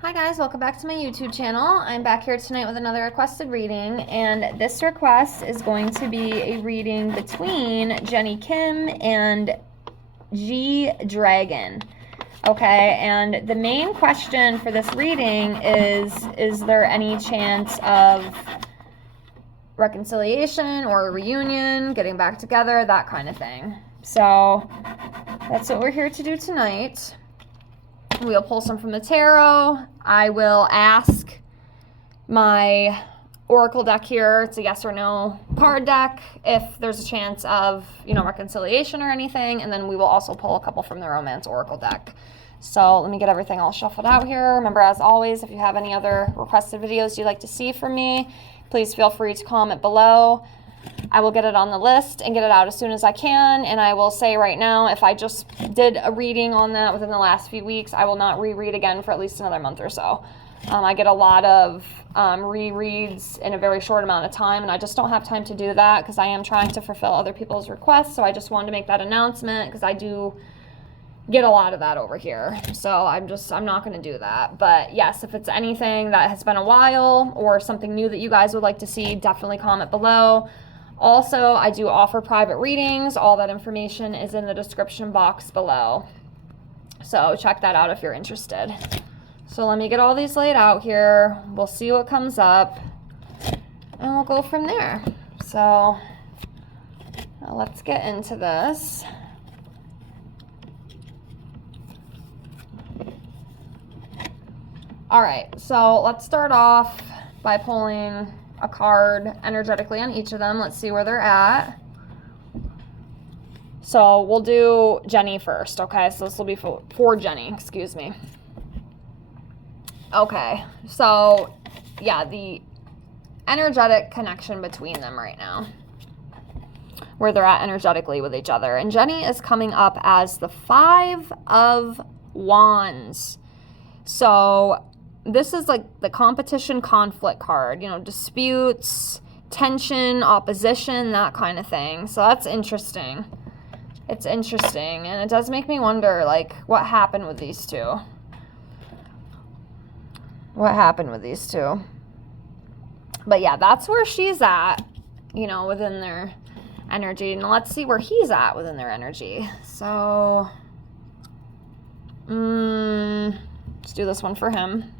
Hi guys, welcome back to my YouTube channel. I'm back here tonight with another requested reading, and this request is going to be a reading between Jennie Kim and G Dragon. Okay, and the main question for this reading is there any chance of reconciliation or a reunion, getting back together, that kind of thing. So that's what we're here to do tonight. We'll pull some from the tarot. I will ask my oracle deck here, it's a yes or no card deck, if there's a chance of, reconciliation or anything, and then we will also pull a couple from the romance oracle deck. So let me get everything all shuffled out here. Remember, as always, if you have any other requested videos you'd like to see from me, please feel free to comment below. I will get it on the list and get it out as soon as I can. And I will say right now, if I just did a reading on that within the last few weeks, I will not reread again for at least another month or so. I get a lot of rereads in a very short amount of time, and I just don't have time to do that because I am trying to fulfill other people's requests. So I just wanted to make that announcement because I do get a lot of that over here. So I'm not going to do that. But yes, if it's anything that has been a while or something new that you guys would like to see, definitely comment below. Also, I do offer private readings. All that information is in the description box below. So check that out if you're interested. So let me get all these laid out here. We'll see what comes up and we'll go from there. So now let's get into this. All right, so let's start off by pulling a card energetically on each of them. Let's see where they're at. So we'll do Jennie first, okay? So this will be for Jennie, excuse me. Okay, so yeah, the energetic connection between them right now, where they're at energetically with each other. And Jennie is coming up as the 5 of Wands. So this is like the competition conflict card, disputes, tension, opposition, that kind of thing. So that's interesting. It's interesting. And it does make me wonder, like, what happened with these two? What happened with these two? But yeah, that's where she's at, within their energy. And let's see where he's at within their energy. So, let's do this one for him.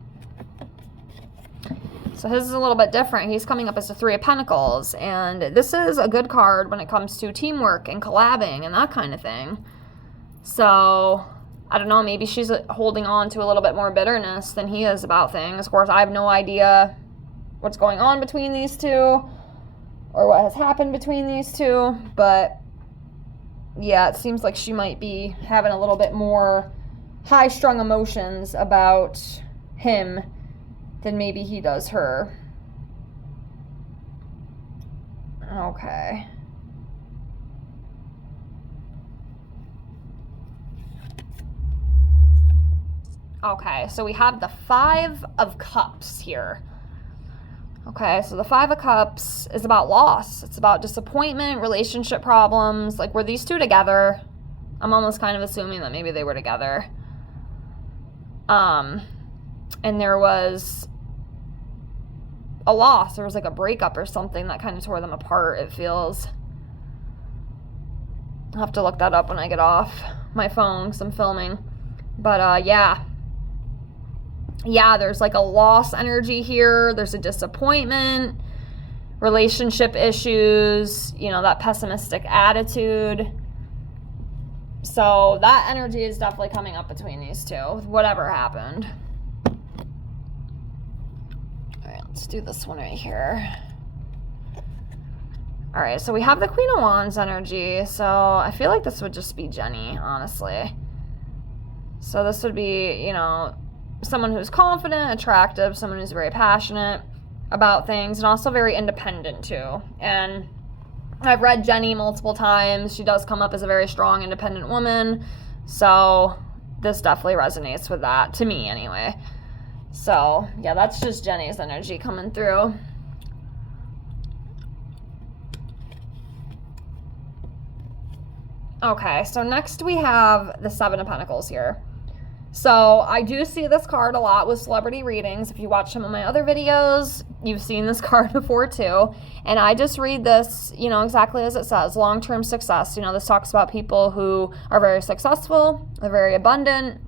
So his is a little bit different. He's coming up as the 3 of Pentacles, and this is a good card when it comes to teamwork and collabing and that kind of thing. So, I don't know, maybe she's holding on to a little bit more bitterness than he is about things. Of course, I have no idea what's going on between these two or what has happened between these two, but yeah, it seems like she might be having a little bit more high-strung emotions about him than maybe he does her. Okay. Okay, so we have the 5 of Cups here. Okay, so the 5 of Cups is about loss. It's about disappointment, relationship problems. Like, were these two together? I'm almost kind of assuming that maybe they were together. And there was a loss. There was like a breakup or something that kind of tore them apart, it feels. I'll have to look that up when I get off my phone because I'm filming. But yeah, there's like a loss energy here. There's a disappointment, relationship issues, that pessimistic attitude. So that energy is definitely coming up between these two, whatever happened. All right, let's do this one right here. All right, so we have the Queen of Wands energy. So I feel like this would just be Jennie, honestly. So this would be, someone who's confident, attractive, someone who's very passionate about things, and also very independent too. And I've read Jennie multiple times. She does come up as a very strong, independent woman. So this definitely resonates with that, to me anyway. So yeah, that's just Jennie's energy coming through. Okay, so next we have the 7 of Pentacles here. So I do see this card a lot with celebrity readings. If you watch some of my other videos, you've seen this card before too. And I just read this, you know, exactly as it says, long-term success. You know, this talks about people who are very successful, they're very abundant,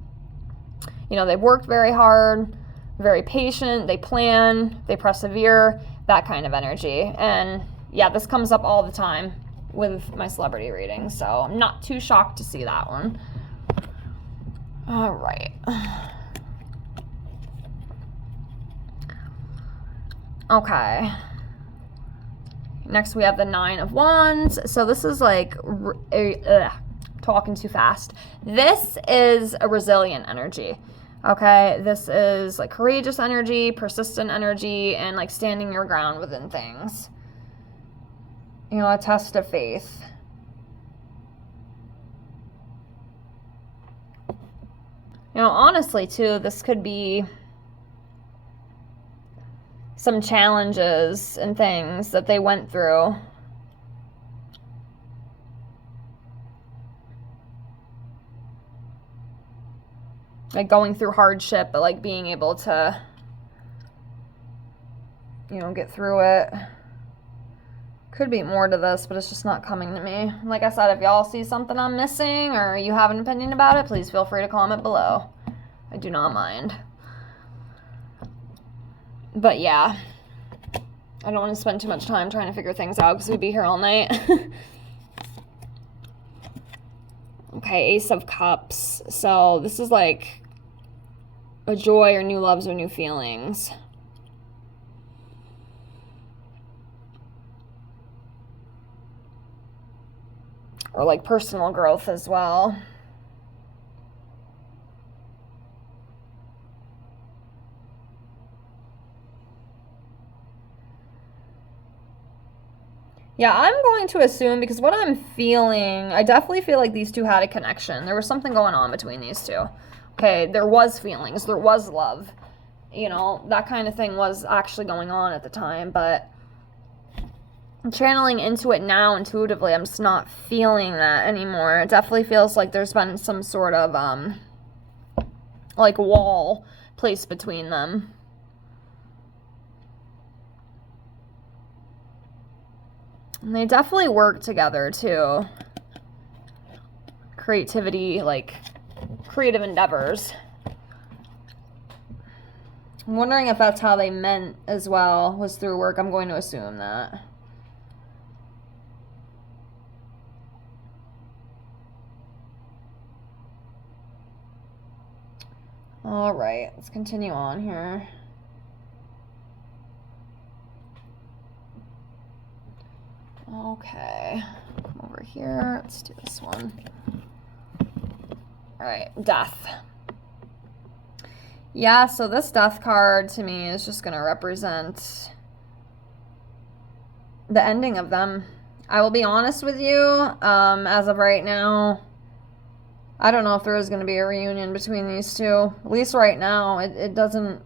you know, they've worked very hard, very patient, they plan, they persevere, that kind of energy. And yeah, this comes up all the time with my celebrity readings, so I'm not too shocked to see that one. All right. Okay. Next we have the Nine of Wands. So this is like, talking too fast. This is a resilient energy. Okay, this is like courageous energy, persistent energy, and like standing your ground within things. You know, a test of faith. You know, honestly, too, this could be some challenges and things that they went through. Like going through hardship, but like being able to, you know, get through it. Could be more to this, but it's just not coming to me. Like I said, if y'all see something I'm missing or you have an opinion about it, please feel free to comment below. I do not mind. But yeah, I don't want to spend too much time trying to figure things out because we'd be here all night. Okay, Ace of Cups. So this is like a joy or new loves or new feelings. Or like personal growth as well. Yeah, I'm going to assume, because what I'm feeling, I definitely feel like these two had a connection. There was something going on between these two. Okay, there was feelings, there was love. You know, that kind of thing was actually going on at the time, but I'm channeling into it now intuitively. I'm just not feeling that anymore. It definitely feels like there's been some sort of, like wall placed between them. And they definitely work together, too. Creativity, like, creative endeavors. I'm wondering if that's how they meant as well, was through work. I'm going to assume that. All right, let's continue on here. Okay, come over here. Let's do this one. All right, Death. Yeah, so this Death card to me is just going to represent the ending of them. I will be honest with you, as of right now, I don't know if there is going to be a reunion between these two. At least right now, it doesn't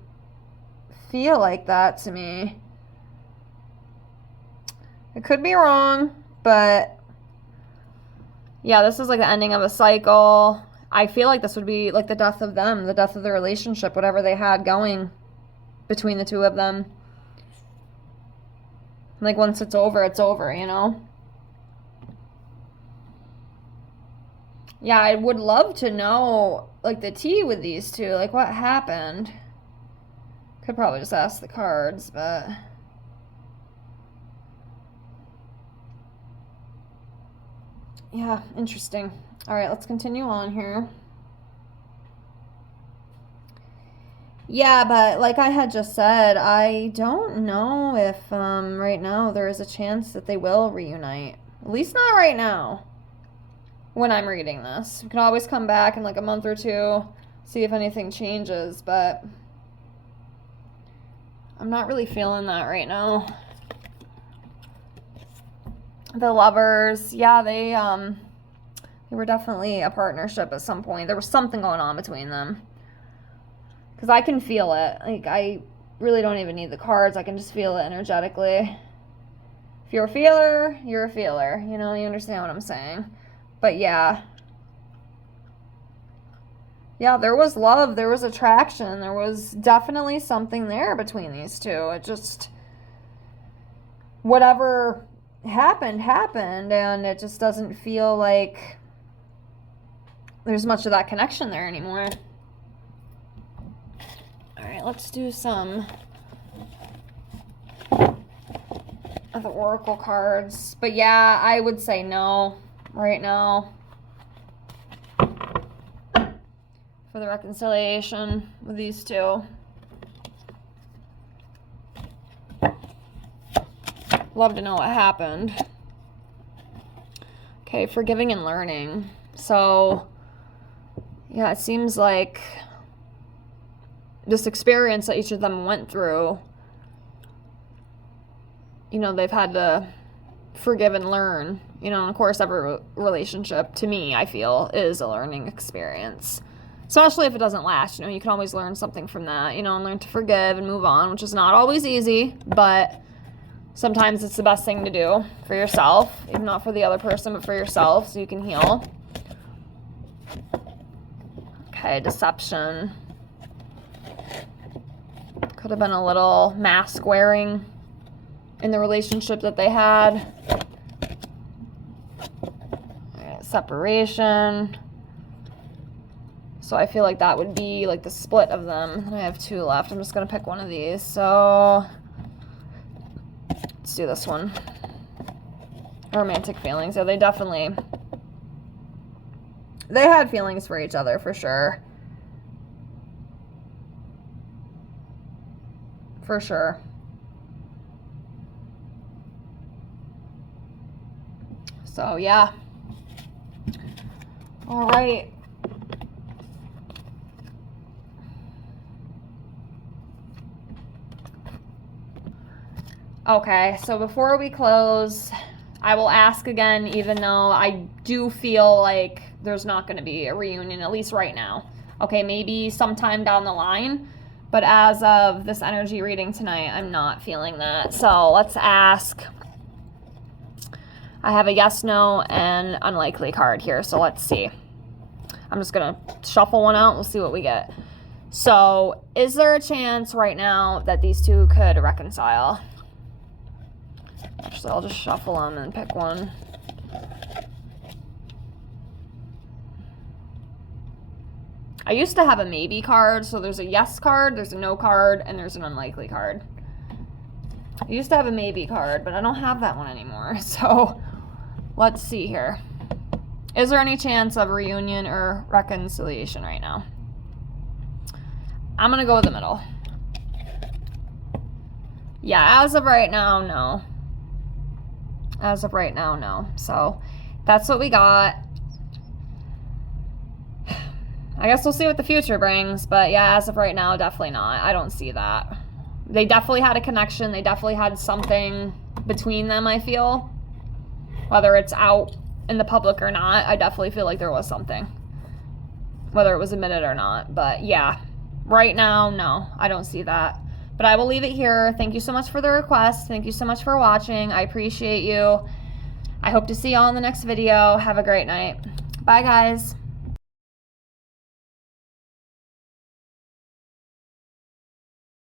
feel like that to me. It could be wrong, but yeah, this is like the ending of a cycle. I feel like this would be like the death of them, the death of the relationship, whatever they had going between the two of them. Like once it's over, you know? Yeah, I would love to know, like, the tea with these two. Like, what happened? Could probably just ask the cards, but... yeah, interesting. All right, let's continue on here. Yeah, but like I had just said, I don't know if right now there is a chance that they will reunite. At least not right now. When I'm reading this. We can always come back in like a month or two, see if anything changes, but I'm not really feeling that right now. The Lovers, yeah, they were definitely a partnership at some point. There was something going on between them. Because I can feel it. Like, I really don't even need the cards. I can just feel it energetically. If you're a feeler, you're a feeler. You know, you understand what I'm saying. But yeah, Yeah, there was love, there was attraction, there was definitely something there between these two. It just, whatever happened, and it just doesn't feel like there's much of that connection there anymore. All right, let's do some of the oracle cards. But yeah, I would say no right now for the reconciliation with these two. Love to know what happened. Okay, forgiving and learning. So, yeah, it seems like this experience that each of them went through, you know, they've had to forgive and learn. You know, and of course, every relationship, to me, I feel, is a learning experience. Especially if it doesn't last. You know, you can always learn something from that, you know, and learn to forgive and move on, which is not always easy, but sometimes it's the best thing to do for yourself, if not for the other person, but for yourself, so you can heal. Okay, deception. Could have been a little mask wearing in the relationship that they had. Right, separation. So I feel like that would be like the split of them. I have two left. I'm just going to pick one of these. So let's do this one. Romantic feelings. Yeah, they had feelings for each other for sure. For sure. So yeah. All right. Okay, so before we close, I will ask again, even though I do feel like there's not going to be a reunion, at least right now. Okay, maybe sometime down the line, but as of this energy reading tonight, I'm not feeling that. So let's ask. I have a yes, no, and unlikely card here, so let's see. I'm just going to shuffle one out. We'll see what we get. So is there a chance right now that these two could reconcile? Actually, I'll just shuffle them and pick one. I used to have a maybe card, so there's a yes card, there's a no card, and there's an unlikely card. I used to have a maybe card, but I don't have that one anymore. So let's see here. Is there any chance of reunion or reconciliation right now? I'm going to go with the middle. Yeah, as of right now, no. As of right now, no. So that's what we got. I guess we'll see what the future brings. But yeah, as of right now, definitely not. I don't see that. They definitely had a connection. They definitely had something between them, I feel. Whether it's out in the public or not, I definitely feel like there was something. Whether it was admitted or not. But yeah, right now, no. I don't see that. But I will leave it here. Thank you so much for the request. Thank you so much for watching. I appreciate you. I hope to see y'all in the next video. Have a great night. Bye, guys.